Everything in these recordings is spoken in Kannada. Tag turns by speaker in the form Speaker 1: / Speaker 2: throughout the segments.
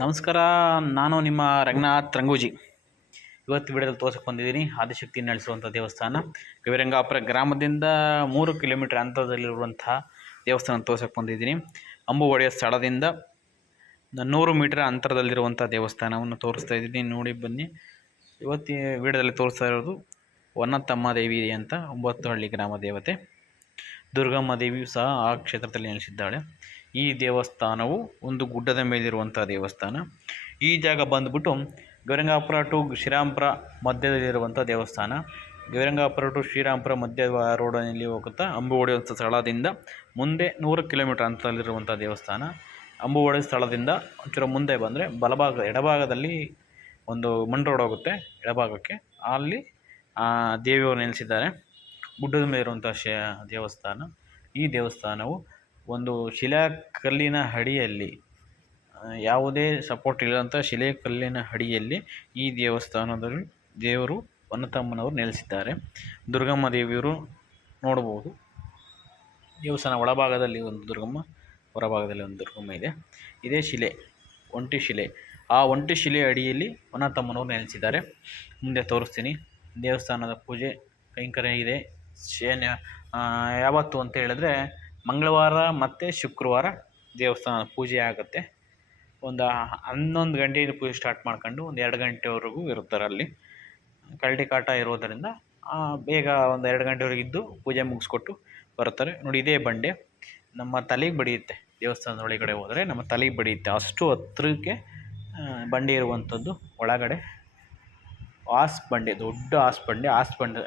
Speaker 1: ನಮಸ್ಕಾರ, ನಾನು ನಿಮ್ಮ ರಂಗನಾಥ್ ರಂಗೂಜಿ. ಇವತ್ತು ವಿಡಿಯೋದಲ್ಲಿ ತೋರ್ಸಕ್ಕೆ ಬಂದಿದ್ದೀನಿ ಆದಿಶಕ್ತಿ ನಡೆಸುವಂಥ ದೇವಸ್ಥಾನ. ಗವಿರಂಗಾಪುರ ಗ್ರಾಮದಿಂದ ಮೂರು ಕಿಲೋಮೀಟರ್ ಅಂತರದಲ್ಲಿರುವಂಥ ದೇವಸ್ಥಾನ ತೋರ್ಸಕ್ಕೆ ಬಂದಿದ್ದೀನಿ. ಅಂಬು ಒಡೆಯ ಸ್ಥಳದಿಂದ ನೂರು ಮೀಟರ್ ಅಂತರದಲ್ಲಿರುವಂಥ ದೇವಸ್ಥಾನವನ್ನು ತೋರಿಸ್ತಾ ಇದ್ದೀನಿ. ನೋಡಿ ಬನ್ನಿ. ಇವತ್ತು ವಿಡಿಯೋದಲ್ಲಿ ತೋರಿಸ್ತಾ ಇರೋದು ವನ್ನತ್ತಮ್ಮ ದೇವಿ ಅಂತ, ಒಂಬತ್ತು ಹಳ್ಳಿ ಗ್ರಾಮ ದೇವತೆ. ದುರ್ಗಮ್ಮ ದೇವಿಯು ಸಹ ಆ ಕ್ಷೇತ್ರದಲ್ಲಿ ನೆಲೆಸಿದ್ದಾಳೆ. ಈ ದೇವಸ್ಥಾನವು ಒಂದು ಗುಡ್ಡದ ಮೇಲಿರುವಂಥ ದೇವಸ್ಥಾನ. ಈ ಜಾಗ ಬಂದ್ಬಿಟ್ಟು ಗೌರಂಗಾಪುರ ಟು ಶ್ರೀರಾಮಪುರ ಮಧ್ಯದಲ್ಲಿರುವಂಥ ದೇವಸ್ಥಾನ. ಗವಿರಂಗಾಪುರ ಟು ಶ್ರೀರಾಮಪುರ ಮಧ್ಯ ರೋಡಿನಲ್ಲಿ ಹೋಗುತ್ತಾ ಅಂಬು ಹೊಡೆಯುವಂಥ ಸ್ಥಳದಿಂದ ಮುಂದೆ ನೂರು ಕಿಲೋಮೀಟರ್ ಅಂತದಲ್ಲಿರುವಂಥ ದೇವಸ್ಥಾನ. ಅಂಬು ಹೊಡೆಯೋ ಸ್ಥಳದಿಂದ ಒಂಚೂರು ಮುಂದೆ ಬಂದರೆ ಬಲಭಾಗ, ಎಡಭಾಗದಲ್ಲಿ ಒಂದು ಮಣ್ಣು ರೋಡ್ ಹೋಗುತ್ತೆ ಎಡಭಾಗಕ್ಕೆ. ಅಲ್ಲಿ, ಆ, ದೇವಿಯವರು ನೆಲೆಸಿದ್ದಾರೆ. ಗುಡ್ಡದ ಮೇಲಿರುವಂಥ ಶ, ದೇವಸ್ಥಾನ. ಈ ದೇವಸ್ಥಾನವು ಒಂದು ಶಿಲಾಕಲ್ಲಿನ ಅಡಿಯಲ್ಲಿ ಯಾವುದೇ ಸಪೋರ್ಟ್ ಇಲ್ಲದಂಥ ಶಿಲೆ ಕಲ್ಲಿನ ಅಡಿಯಲ್ಲಿ ಈ ದೇವಸ್ಥಾನದಲ್ಲಿ ದೇವರು ವನತಮ್ಮನವರು ನೆಲೆಸಿದ್ದಾರೆ. ದುರ್ಗಮ್ಮ ದೇವಿಯವರು ನೋಡಬಹುದು. ದೇವಸ್ಥಾನ ಒಳಭಾಗದಲ್ಲಿ ಒಂದು ದುರ್ಗಮ್ಮ, ಹೊರಭಾಗದಲ್ಲಿ ಒಂದು ದುರ್ಗಮ್ಮ ಇದೆ. ಇದೇ ಶಿಲೆ, ಒಂಟಿ ಶಿಲೆ. ಆ ಒಂಟಿ ಶಿಲೆ ಅಡಿಯಲ್ಲಿ ವನತಮ್ಮನವರು ನೆಲೆಸಿದ್ದಾರೆ. ಮುಂದೆ ತೋರಿಸ್ತೀನಿ. ದೇವಸ್ಥಾನದ ಪೂಜೆ ಕೈಂಕರ್ಯ ಇದೆ. ಶೇನ ಯಾವತ್ತು ಅಂತ ಹೇಳಿದ್ರೆ ಮಂಗಳವಾರ ಮತ್ತು ಶುಕ್ರವಾರ ದೇವಸ್ಥಾನ ಪೂಜೆ ಆಗುತ್ತೆ. ಒಂದು ಹನ್ನೊಂದು ಗಂಟೆಗೆ ಪೂಜೆ ಸ್ಟಾರ್ಟ್ ಮಾಡ್ಕೊಂಡು ಒಂದು ಎರಡು ಗಂಟೆವರೆಗೂ ಇರ್ತಾರೆ ಅಲ್ಲಿ. ಕರಡಿ ಕಾಟ ಇರೋದರಿಂದ ಬೇಗ ಒಂದು ಎರಡು ಗಂಟೆವರೆಗೆ ಇದ್ದು ಪೂಜೆ ಮುಗಿಸ್ಕೊಟ್ಟು ಬರ್ತಾರೆ ನೋಡಿ, ಇದೇ ಬಂಡೆ. ನಮ್ಮ ತಲೆಗೆ ಬಡಿಯುತ್ತೆ. ದೇವಸ್ಥಾನದ ಒಳಗಡೆ ಹೋದರೆ ನಮ್ಮ ತಲೆಗೆ ಬಡಿಯುತ್ತೆ. ಅಷ್ಟು ಹತ್ರಕ್ಕೆ ಬಂಡೆ ಇರುವಂಥದ್ದು ಒಳಗಡೆ. ಆಸ್ ಬಂಡೆ, ದೊಡ್ಡ ಆಸ್ ಬಂಡೆ. ಆಸ್ ಬಂಡೆ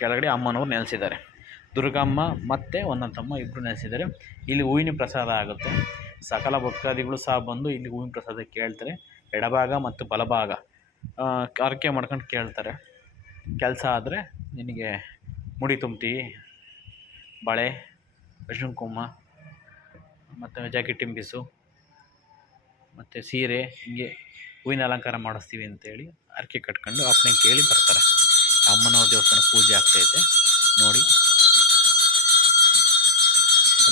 Speaker 1: ಕೆಳಗಡೆ ಅಮ್ಮನವ್ರು ನೆಲೆಸಿದ್ದಾರೆ. ದುರ್ಗಮ್ಮ ಮತ್ತು ಒಂದೊಂದಮ್ಮ ಇಬ್ಬರು ನೆಲೆಸಿದ್ದಾರೆ ಇಲ್ಲಿ ಹೂವಿನ ಪ್ರಸಾದ ಆಗುತ್ತೆ. ಸಕಲ ಭಕ್ತಾದಿಗಳು ಸಹ ಬಂದು ಇಲ್ಲಿ ಹೂವಿನ ಪ್ರಸಾದ ಕೇಳ್ತಾರೆ. ಎಡಭಾಗ ಮತ್ತು ಬಲಭಾಗ. ಹರಕೆ ಮಾಡ್ಕೊಂಡು ಕೇಳ್ತಾರೆ. ಕೆಲಸ ಆದರೆ ನಿನಗೆ ಮುಡಿ ತುಂಬ್ತೀವಿ ಬಳೆ ಅರಿಶಿನ ಮತ್ತು ಜಾಕೆಟ್ ಟಿಂಬಿಸು, ಮತ್ತು ಸೀರೆ, ಹೀಗೆ ಹೂವಿನ ಅಲಂಕಾರ ಮಾಡಿಸ್ತೀವಿ ಅಂತೇಳಿ ಹರಕೆ ಕಟ್ಕೊಂಡು ಅಪ್ಪನೇ ಕೇಳಿ ಬರ್ತಾರೆ. ಅಮ್ಮನವ್ರ ದೇವಸ್ಥಾನ ಪೂಜೆ ಆಗ್ತೈತೆ ನೋಡಿ.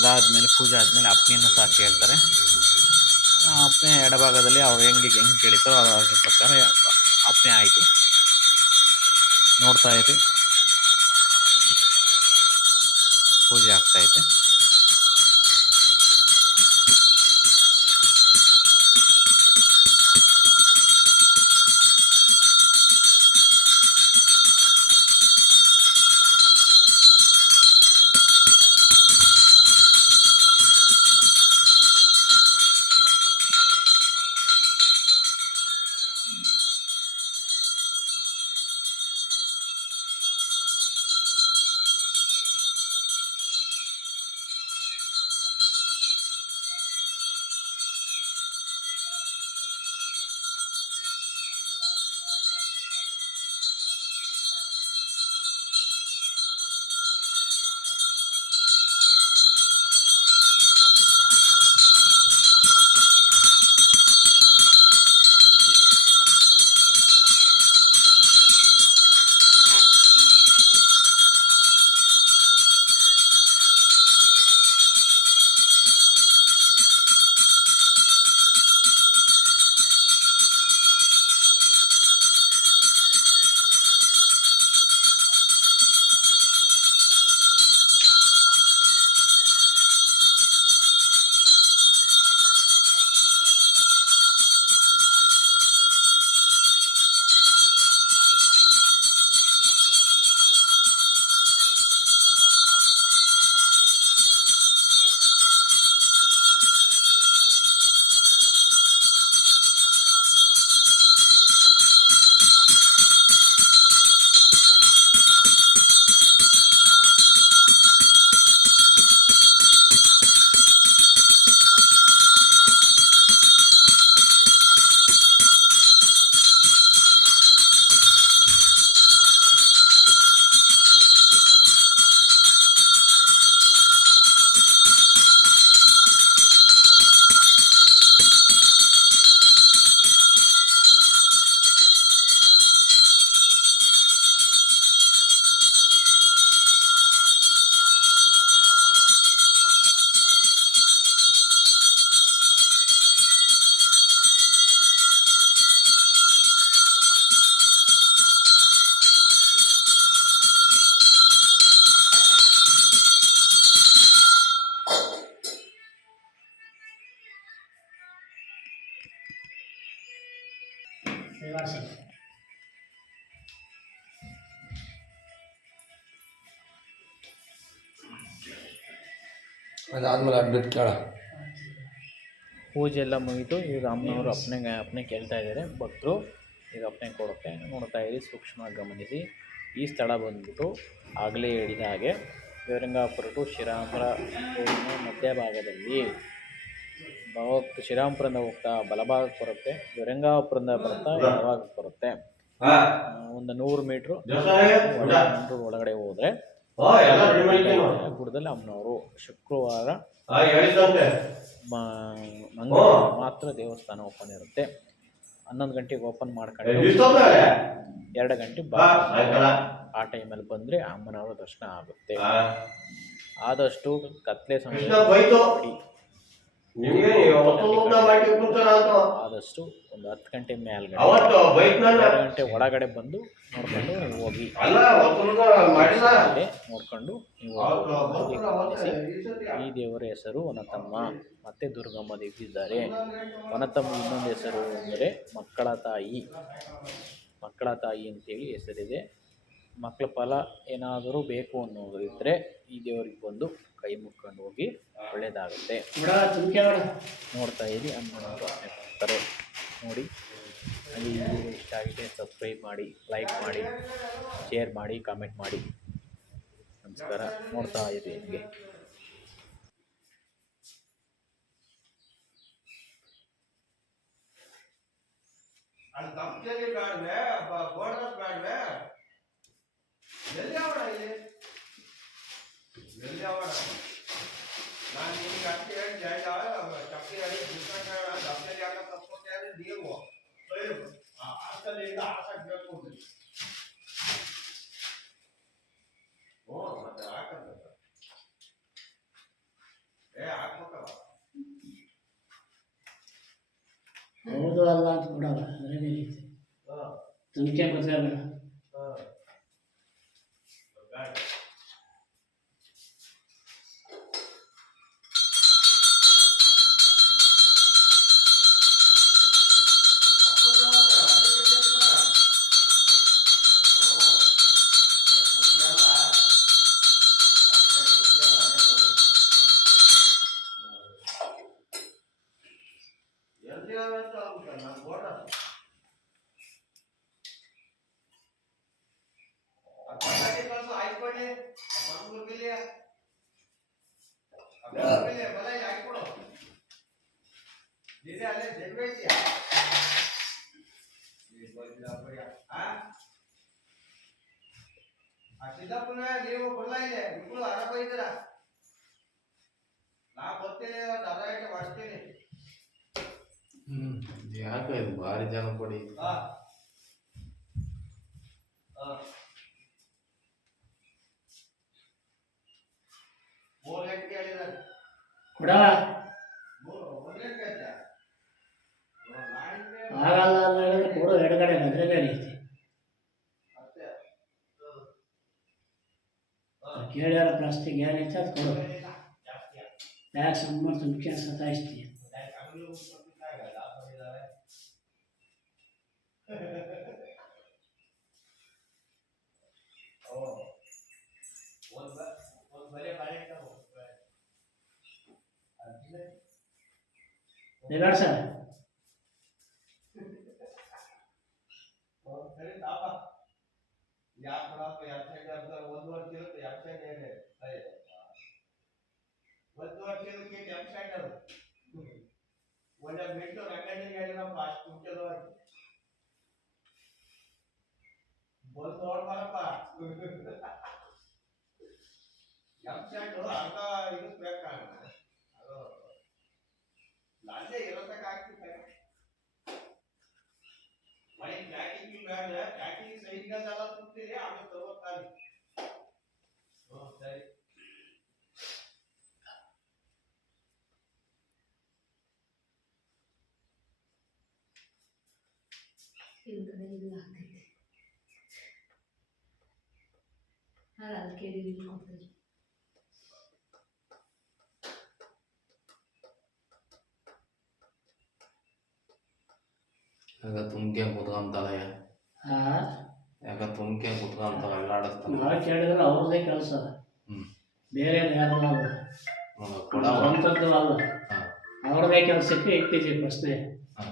Speaker 1: ಅದಾದಮೇಲೆ ಪೂಜೆ ಆದಮೇಲೆ ಅಪ್ಪನೆಯನ್ನು ಸಹ ಕೇಳ್ತಾರೆ. ಆ, ಅಪ್ಪನೆ ಎಡಭಾಗದಲ್ಲಿ ಅವ್ರು ಹೆಂಗೆ ಹೆಂಗೆ ಕೇಳಿತಾರೋ ಅದ್ರ ಪ್ರಕಾರ ಅಪ್ಪನೆ ಆಯಿತು. ನೋಡ್ತಾ ಇರಿ ಪೂಜೆ ಆಗ್ತಾಯಿದೆ
Speaker 2: ಅದಾದ್ಮೇಲೆ ಅಡ್ಬಿಟ್ಟು ಕೇಳ.
Speaker 1: ಪೂಜೆ ಎಲ್ಲ ಮುಗಿತು ಈಗ ಅಮ್ಮನವರು ಅಪ್ಪನೆ ಅಪ್ಪನೆ ಕೇಳ್ತಾ ಇದ್ದಾರೆ. ಭಕ್ತರು ಈಗ ಅಪ್ಪನೆ ಕೊಡುತ್ತೆ. ನೋಡ್ತಾ ಇರಿ ಸೂಕ್ಷ್ಮ ಗಮನಿಸಿ. ಈ ಸ್ಥಳ ಬಂದ್ಬಿಟ್ಟು ಆಗಲೇ ಹೇಳಿದ ಹಾಗೆ ದೇವರಂಗಾಪುರ ಟು ಶ್ರೀರಾಮಪುರ ರೋಡಿನ ಮಧ್ಯಭಾಗದಲ್ಲಿ ಭಗವತ್ ಶ್ರೀರಾಮಪುರದಿಂದ ಹೋಗ್ತಾ ಬಲಭಾಗಕ್ಕೆ ಬರುತ್ತೆ. ದೇವರಂಗಾಪುರದಿಂದ ಬರ್ತಾ ಬಲಭಾಗಕ್ಕೆ ಬರುತ್ತೆ. ಒಂದು ನೂರು ಮೀಟ್ರು ಒಳ- ಒಳಗಡೆ ಹೋದರೆ ಗುಡದಲ್ಲಿ ಅಮ್ಮನವರು ಶುಕ್ರವಾರ ಮಂಗಳವಾರ ಮಾತ್ರ ದೇವಸ್ಥಾನ ಓಪನ್ ಇರುತ್ತೆ. ಹನ್ನೊಂದು ಗಂಟೆಗೆ ಓಪನ್ ಮಾಡ್ಕೊಂಡು ಎರಡು ಗಂಟೆ ಬಾ ಆ ಟೈಮಲ್ಲಿ ಬಂದರೆ ಅಮ್ಮನವರ ದರ್ಶನ ಆಗುತ್ತೆ. ಆದಷ್ಟು ಕತ್ಲೆ ಸಮಯ. ಆದಷ್ಟು ಒಂದು ಹತ್ತು ಗಂಟೆ ಮೇಲ್ಗಡೆ ಎರಡು ಗಂಟೆ ಒಳಗಡೆ ಬಂದು ನೋಡ್ಕೊಂಡು ನೀವು ಹೋಗಿ. ನೋಡ್ಕೊಂಡು ನೀವು.
Speaker 3: ಈ
Speaker 1: ದೇವರ ಹೆಸರು ಒನತಮ್ಮ ಮತ್ತೆ ದುರ್ಗಮ್ಮ ದೇವಿ ಇದ್ದಾರೆ. ವನತಮ್ಮ ಇನ್ನೊಂದು ಹೆಸರು ಅಂದರೆ ಮಕ್ಕಳ ತಾಯಿ. ಮಕ್ಕಳ ತಾಯಿ ಅಂತೇಳಿ ಹೆಸರಿದೆ. ಮಕ್ಕಳ ಫಲ ಏನಾದರೂ ಬೇಕು ಅನ್ನೋದು ಇದ್ದರೆ ಈ ದೇವರಿಗೆ ಬಂದು ಕೈ ಮುಕ್ಕೊಂಡು ಹೋಗಿ ಒಳ್ಳೆಯದಾಗುತ್ತೆ ನೋಡ್ತಾ ಇರಿ ಅನ್ನೋರು ನೋಡಿ ಅಲ್ಲಿ ಇಷ್ಟ ಆಗಿದೆ ಸಬ್ಸ್ಕ್ರೈಬ್ ಮಾಡಿ ಲೈಕ್ ಮಾಡಿ ಶೇರ್ ಮಾಡಿ ಕಾಮೆಂಟ್ ಮಾಡಿ. ನಮಸ್ಕಾರ. ನೋಡ್ತಾ ಇರಿ ನಿಮಗೆ.
Speaker 3: ಅಲ್ಲಿ ತಪ್ಪಲಿ ಬ್ಯಾಡ್ವೆ ಬೋರ್ಡಸ್ ಬ್ಯಾಡ್ವೆ ಎಲ್ಲಿ ಅವಳ ಇಲ್ಲಿ? ಎಲ್ಲಿ ಅವಡ ನಾನು ನಿಮ್ಗೆ ಅಷ್ಟೇ ಹೇಳಿ ಜೈಲ ಚಪ್ಪಲಿ ಹೇಳಿ ಬಿಸ್ಕಟ್ ತಪ್ಪಲಿ ಯಾಕ ತಪ್ಪೋಕೆ ನೀವು ಹಾಸ್ಟೆಲಿಂದ ಹಾಸಕ್ಕೆ ಬೇಕು ಹ್ಞೂ ಮತ್ತೆ ಹಾಕಂತ ಏ ಹಾಕ್ಬೇಕಲ್ಲ
Speaker 4: ಹೌದು ಅಲ್ಲ ಅಂತ ಕೊಡಲ್ಲ ಅದ್ರಾಗೇನೈತೆ
Speaker 3: ಹಾಂ
Speaker 4: ತನಿಖೆ ಬರ್ತಾ ಬೇಡ
Speaker 3: ಹಾಂ ಬ್ಯಾಡ ಅಲ್ಲೇ ಜಗ್ಗೈತಿಯಾ ಆ ಸಿದ್ದಪ್ಪನ ನೀವು ಬರಲ್ಲ ಇಲ್ಲಿ ಇಬ್ರು ಆರಾಮ ಇದ್ದೀರಾ ನಾ ಬರ್ತೀನಿ ದರ ಇಟ್ಟು ಮಾಡ್ತೀನಿ
Speaker 2: ಹ್ಮ್ ಯಾಕೆ ಇದು ಭಾರಿ ಜನ ಕೊಡಿ
Speaker 3: ಹಾ ಹಾ ಮೂರು ಗಂಟೆಗೆ ಹೇಳಿದ್ದಾರೆ
Speaker 4: ಕೊಡ
Speaker 3: ಮೂರು ಒಂದು ಗಂಟೆ ಆಯ್ತಾ ನಾಳೆ
Speaker 4: ಆಗಲ್ಲ ಅಂತ ಹೇಳಿದ್ರೆ ಕೊಡು ಎಡಗಡೆ ಅದ್ರಾಗೇನೈತೆ
Speaker 3: ಮತ್ತೆ
Speaker 4: ಕೇಳ್ಯಾರ ಪ್ಲಾಸ್ಟಿಕ್ ಏನೈತೆ ಅದು ಕೊಡು.
Speaker 3: ಜಾಸ್ತಿ
Speaker 4: ಯಾಕೆ ಸುಮ್ಮನೆ ತುಂಬಿಕೆ ಸತಾಯಿಸ್ತೀಯ
Speaker 3: ಹಗಲು ಆಗಲ್ಲ ಇದ್ದಾರೆ ಓ ಒಂದು ಬ ಒಂದು ಬಲೆ ಬಾಳೆಹಣ್ಣು ಅದಿಲ್ಲ
Speaker 4: ಬೇಡ ಸರ್
Speaker 3: ಸರಿ ತಾಪ ಯಾಕೆ ಕೊಡಪ್ಪ ಎರಡು ಸೈಡ್ ಅಂತ ಒಂದು ವರ್ಷ ಇರುತ್ತೆ ಎರಡು ಸೈಡ್ ಹೇಳಿ ಸರಿ ಒಂದು ವರ್ಷ ಇರುತ್ತೆ ಎರಡು ಸೈಡ್ ಅದು ಒಳ್ಳೆ ಬಿಟ್ಟು ರಂಗಣ್ಣಿಗೆ ಹೇಳಿನಪ್ಪ ಅಷ್ಟು ಮುಖ್ಯದ ಬಂದು ನೋಡ್ಬಾರಪ್ಪ ಸೈಡ್ ಅರ್ಧ ಇರಿಸ್ಬೇಕಾಗ ಅದು ಅಲ್ಲೇ ಇರತಕ್ಕ ಮೈ ಪ್ಯಾಕಿಂಗ್ ಬೇಡ ಪ್ಯಾಕಿಂಗ್ ಸೈಡ್ಗಳೆಲ್ಲ ತುಂಬ್ತೀರಿ ಆಮೇಲೆ ತಗೋತಾರೆ ಹ್ಞೂ ಸರಿ
Speaker 5: ಹಿಂದ್ಗಡೆ ಇದು ಆಗ್ತೈತೆ ಹಾಂ ಅದಕ್ಕೆ ಇಲ್ಲಿ ಕೊಡ್ತೀವಿ
Speaker 2: ಯಾಕ ತುಮ್ಕೆ ಕುತ್ಕೊಂತಾಳೆ ಯಾಕ ತುಮ್ಕೆ ಕುತ್ಕೊಂತಾಳೆ ಎಲ್ಲಾಡಿಸ್ತಾನೆ
Speaker 4: ನಾವು ಕೇಳಿದ್ರೆ ಅವ್ರದ್ದೇ ಕೆಲಸ.
Speaker 2: ಹ್ಮ್.
Speaker 4: ಬೇರೆ ಯಾರು ಅಲ್ಲ ಸ್ವಂತದ್ದು ಅಲ್ಲ
Speaker 2: ಹಾಂ.
Speaker 4: ಅವ್ರದ್ದೇ ಕೆಲಸಕ್ಕೆ ಇಟ್ಟಿದ್ದೀವಿ ಪ್ರಶ್ನೆ.
Speaker 2: ಹಾಂ.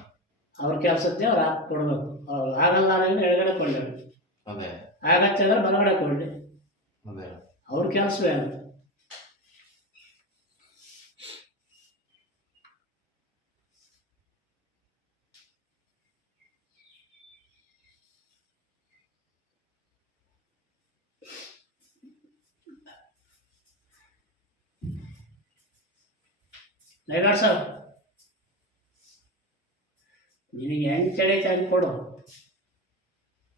Speaker 4: ಅವ್ರ ಕೆಲಸಕ್ಕೆ ಅವ್ರು ಹಾಕಿ ಕೊಡಬೇಕು ಅವ್ರು ಆಗಲ್ಲ ಅಂದ್ರೆ ಎಡಗಡೆ ಕೊಳ್ಳಿ
Speaker 2: ಅದೇ.
Speaker 4: ಆಗತ್ತೆ ಅಂದ್ರೆ ಬಲಗಡೆ
Speaker 2: ಕೊಡ್ಲಿ
Speaker 4: ಅವ್ರ ಕೆಲಸವೇ ಅಂತ ನೈರಾಡ್ ಸರ್ ನಿನಗೆ ಹೆಂಗೆ ಚಳಿ ಹಂಗೆ ಕೊಡು.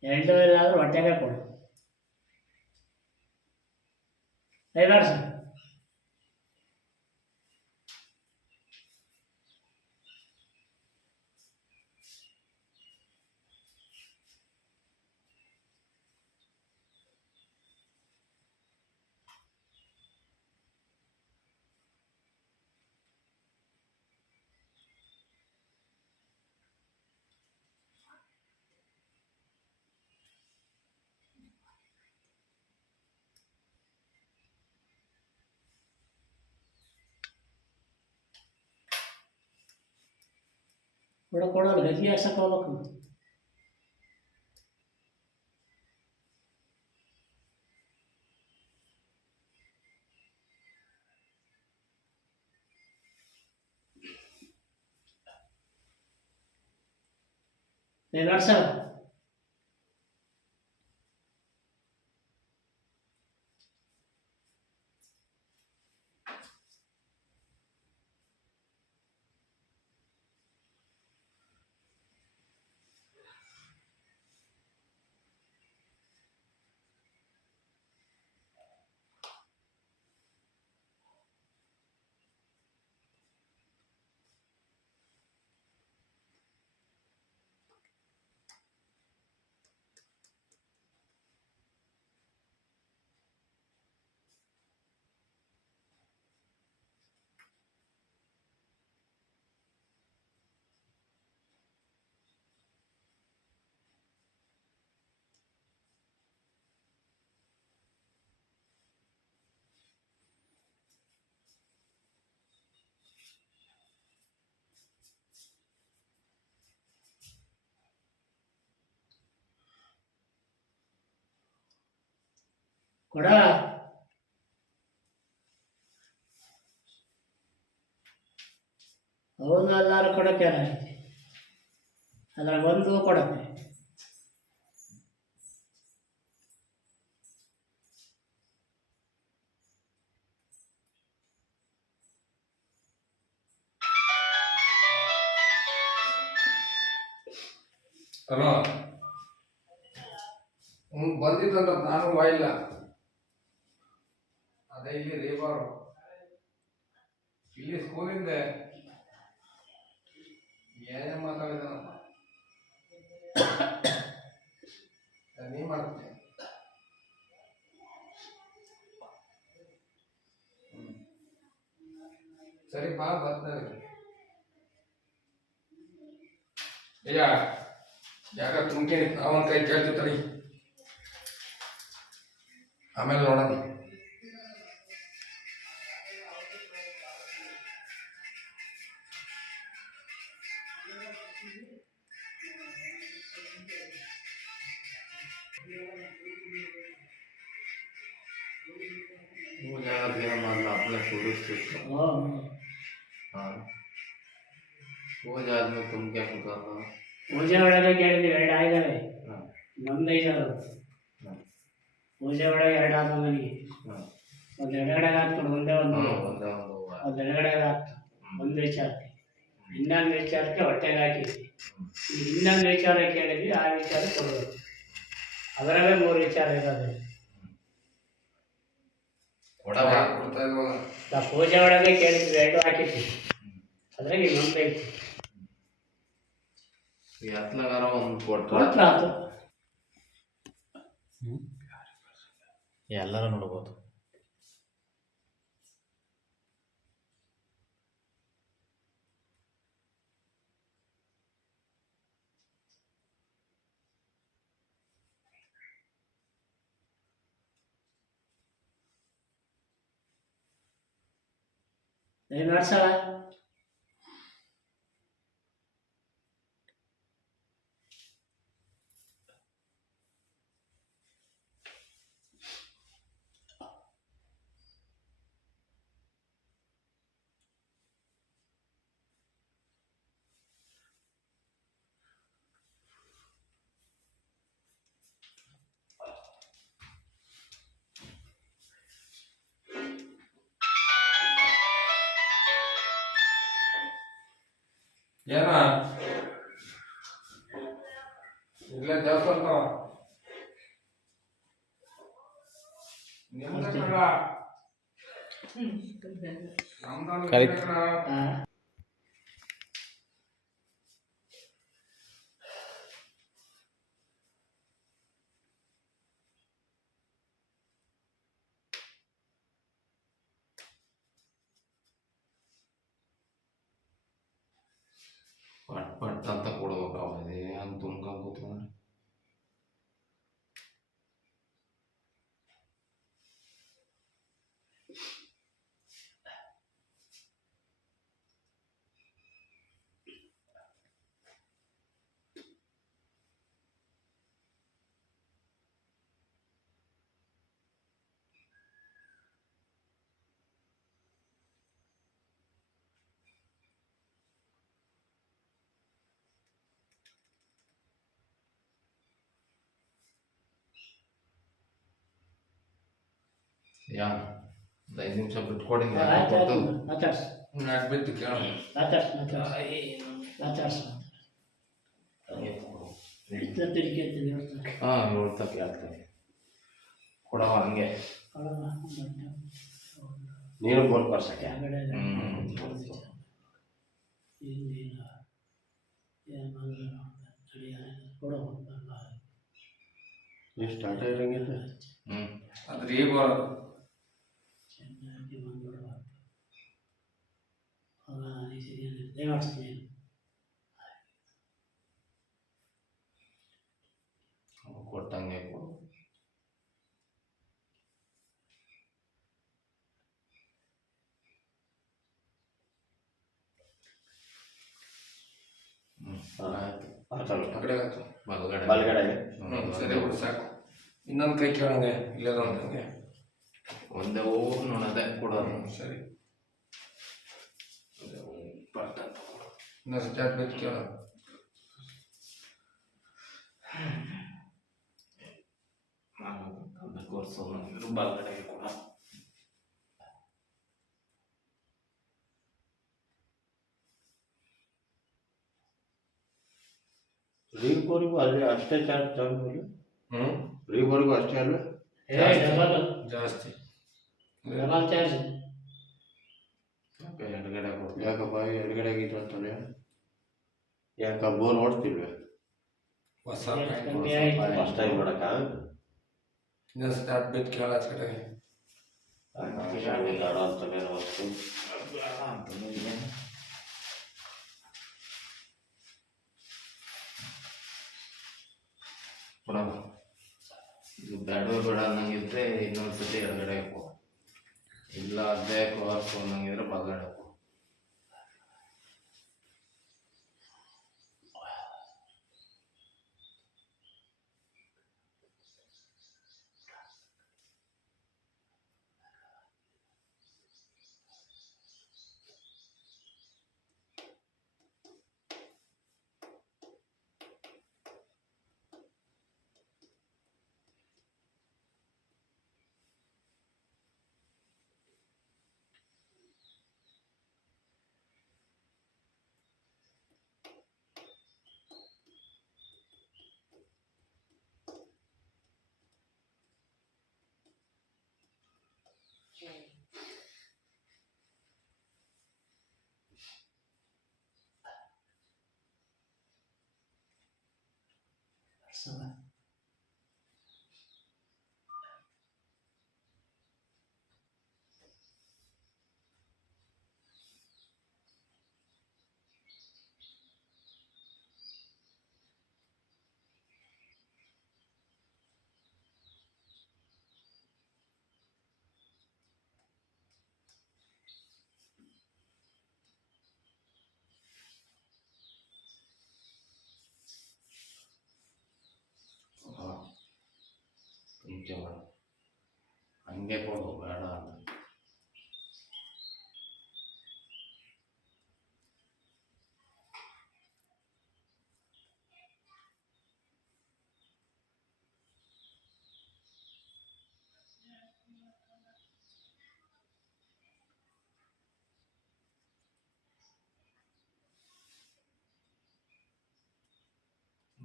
Speaker 4: ಎರಡು ಇಲ್ಲಾದ್ರೂ ಹೊಟ್ಟೆಗೆ ಕೊಡು ಲೈಗಾಡ್ sir No recuerdo la esa todo lo que. De. ಕೊಡ. ಅವನು ಎಲ್ಲರೂ ಕೊಡಕ್ಕೆ ಏನಾಗಿದೆ ಅದ್ರಾಗ ಒಂದು ಕೊಡಕ್ಕೆ.
Speaker 6: ಹಲೋ ಬಂದಿದ್ದಂತ ನಾನು ವಾಯಿಲ್ಲ ಅದೇ ಇಲ್ಲಿ ರೇಬಾರು. ಇಲ್ಲಿ ಸ್ಕೂಲಿಂದ ಏನೇ ಮಾತಾಡಿದನಪ್ಪ ನೀ ಮಾಡ್ತೀನಿ. ಸರಿ, ಬಾ ಬರ್ತಾರೆ ಅಯ್ಯ ಯಾಕ ತುಮ್ಕೆ ಅವನ ಕೈ ಕೇಳ್ತು ತಡಿ. ಆಮೇಲೆ ನೋಡೋಣ.
Speaker 2: ಮೊದಲು ಹಪ್ಪಳ ಕೂರಿಸ್ತಿತ್ತು
Speaker 4: ಓ
Speaker 2: ಹಾಂ ಪೂಜೆ ಆದ್ಮೇಲೆ ತುಮ್ಕೆ ಕುತ್ಕೊಂಡ
Speaker 4: ಪೂಜೆ ಒಳಗೆ ಕೇಳಿದ್ವಿ ಎರಡು ಆಗಿದ್ದಾವೆ
Speaker 2: ಹಾಂ
Speaker 4: ನಮ್ದೈದು
Speaker 2: ಹಾಂ
Speaker 4: ಪೂಜೆ ಒಳಗೆ ಎರಡು ಆದ ನನಗೆ
Speaker 2: ಹಾಂ
Speaker 4: ಒಂದು ಎಡಗಡೆಗೆ ಹಾಕ್ಕೊಂಡು ಒಂದೇ ಒಂದು
Speaker 2: ಒಂದೇ ಒಂದು
Speaker 4: ಎಡಗಡೆಗೆ ಹಾಕ್ತು ಒಂದು ವಿಚಾರಕ್ಕೆ ಇನ್ನೊಂದು ವಿಚಾರಕ್ಕೆ ಹೊಟ್ಟೆಗೆ ಹಾಕಿದ್ವಿ ಇನ್ನೊಂದು ವಿಚಾರ ಕೇಳಿದ್ವಿ ಆ ವಿಚಾರ ಕೊಡಬೇಕು ಅದರಲ್ಲೇ ಮೂರು ವಿಚಾರ ಇರೋದು
Speaker 2: ಕೊಡವ
Speaker 6: ಕೊಡ್ತಾ ಇಲ್ವಲ್ಲ
Speaker 4: ನಾವು ಪೂಜೆ ಒಳಗೆ ಕೇಳಿದ್ವಿ ಎರಡು ಹಾಕಿದ್ವಿ ಅದ್ರಾಗ ಇನ್ನೊಂದು ಐತಿ
Speaker 2: ಈ ಹತ್ಲಗಾರ ಒಂದು ಕೊಟ್ರ?
Speaker 4: ಕೊಟ್ರ ಆತು
Speaker 2: ಎಲ್ಲರೂ ನೋಡ್ಬೋದು.
Speaker 4: ಏನ್ ಮಾಡ್ಸಲ್ಲ
Speaker 6: ಏನ ಇಲ್ಲೇ ದೇವಸ್ಥಾನ ನಿಮ್ದ ಕಣ ನಮ್ದಲ್ಲ
Speaker 7: ಕರೆಕ್ಟ್.
Speaker 6: ಅಂತ
Speaker 4: ಆ,
Speaker 2: ಅವ್ರಿಗೆ ಅಂತ ಕೊಡ್ಬೇಕು ಯಾ ಒಂದು ಐದು ನಿಮಿಷ ಬಿಟ್ಕೊಡಿ
Speaker 4: ನಾಲ್ಕು ಮಾತಾಡ್ಸು.
Speaker 6: ನಾಕ್ ಬಿತ್ತು ಕೇಳ
Speaker 4: ಮಾತಾಡ್ಸು ಮಾತಾಡ್ಸು. ಮಾತಾಡ್ಸು
Speaker 2: ಹಾಂ ನೋಡ್ತಾ ಕೇಳ್ತೀನಿ. ಕೊಡವ ಹಂಗೆ. ನೀನು ಬೋಲ್ ಬರ್ಸಕ್ಕೆ ಎಷ್ಟು ಆಟ ಇರಂಗಿಲ್ಲ ಹ್ಞೂ
Speaker 6: ಅದ್ರ ಈಗ ಬರೋದು
Speaker 2: ಕೊಟ್ಟಂಗೆ ಕೊಡು. ಹ್ಞೂ ಆಯ್ತು.
Speaker 6: ಆ ಕಡೆ ಆಯ್ತು.
Speaker 2: ಬಲಗಡೆ
Speaker 8: ಬಲಗಡೆಗೆ.
Speaker 6: ಸರಿ ಸಾಕು. ಇನ್ನೊಂದು ಕೈ ಕೇಳಂಗೆ ಇಲ್ಲದ ಒಂದಂಗೆ
Speaker 2: ಒಂದೇ ಹೋಗಿ ನೋಡೋದೆ ಕೊಡೋದು.
Speaker 6: ಸರಿ.
Speaker 2: ಕೊಡು.
Speaker 6: ಇನ್ನೊಂದು ಸ್ಟಾರ್ಟ್ ಬಿತ್ತು ಕೇಳ
Speaker 2: ನಾನು ತಂದ ಕೋರ್ಸೋದು ಇದ್ರ ಬಲಗಡೆಗೆ ಕೊಡ.
Speaker 8: ರೀಗೋರಿಗೂ ಅಲ್ಲೇ ಅಷ್ಟೇ ಚಾರ್ಜ್ ತಗೊಂಡು
Speaker 6: ಹ್ಮ್?
Speaker 8: ರೀಗೋರಿಗೂ ಅಷ್ಟೇ ಅಲ್ಲ
Speaker 6: ಜಾಸ್ತಿ.
Speaker 4: ಡಬಲ್ ಚಾರ್ಜ್
Speaker 2: ಯಾಕೆ ಎಡಗಡೆ ಕೊಡು
Speaker 8: ಯಾಕಪ್ಪ ಎಡಗಡೆ ಗೀತ ಅಂತಾನೆ ಯಾಕ ಬೋರ್ ಓಡ್ತಿಲ್ವೇ
Speaker 6: ಹೊಸ
Speaker 4: ಕಮ್ಮಿ ಆಯ್ತು
Speaker 8: ಫಸ್ಟ್ ಟೈಮ್ ಮಾಡಕ್ಕ
Speaker 6: ಇನ್ನೊಂದು ಸ್ಟಾರ್ಟ್ ಬಿತ್ತು ಕೇಳ ಆಚೆ ಕಡೆಗೆ
Speaker 8: ಶಾಮಿಲ್ ಆಡೋ ಅಂತಾನೆ ವಸ್ತು
Speaker 2: ಕೊಡವ ಇದು ಬೇಡ ಬೇಡ ಅನ್ನಂಗಿದ್ರೆ ಇನ್ನೊಂದ್ಸತಿ ಎಡಗಡೆ ಕೊಡು ಇಲ್ಲ ಅದೇ ಕೋರ್ಸ್ ಅನ್ನಂಗಿದ್ರೆ ಬಲಗಡೆ Okay. ಕೊಡು ಮುಖ್ಯ ಮಾಡು ಹಂಗೆ ಕೊಡು ಬೇಡ ಅಂತ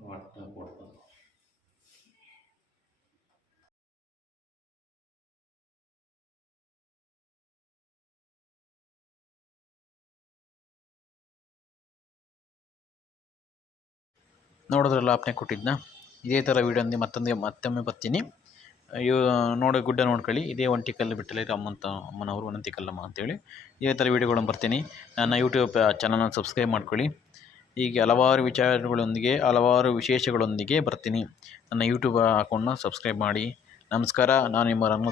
Speaker 2: ಒಟ್ಟು ಕೊಡ್ತಾರೆ
Speaker 1: ನೋಡಿದ್ರಲ್ಲ ಅಪ್ನೆ ಕೊಟ್ಟಿದ್ದನ್ನ ಇದೇ ಥರ ವೀಡಿಯೋಂದು ಮತ್ತೊಂದು, ಮತ್ತೊಮ್ಮೆ ಬರ್ತೀನಿ. ಇವು ನೋಡಿ, ಗುಡ್ಡ ನೋಡ್ಕೊಳ್ಳಿ. ಇದೇ ಒಂಟಿಕಲ್ಲು ಬಿಟ್ಟಲ್ಲಿ ಅಮ್ಮಂತ, ಅಮ್ಮನವರು ಒಂಟಿಕಲ್ಲಮ್ಮ ಅಂತೇಳಿ ಇದೇ ಥರ ವೀಡಿಯೋಗಳನ್ನು ಬರ್ತೀನಿ. ನನ್ನ ಯೂಟ್ಯೂಬ್ ಚಾನಲನ್ನು ಸಬ್ಸ್ಕ್ರೈಬ್ ಮಾಡ್ಕೊಳ್ಳಿ. ಹೀಗೆ ಹಲವಾರು ವಿಚಾರಗಳೊಂದಿಗೆ, ಹಲವಾರು ವಿಶೇಷಗಳೊಂದಿಗೆ ಬರ್ತೀನಿ. ನನ್ನ ಯೂಟ್ಯೂಬ್ ಅಕೌಂಟ್ನ ಸಬ್ಸ್ಕ್ರೈಬ್ ಮಾಡಿ. ನಮಸ್ಕಾರ. ನಾನು ನಿಮ್ಮ ರಂಗು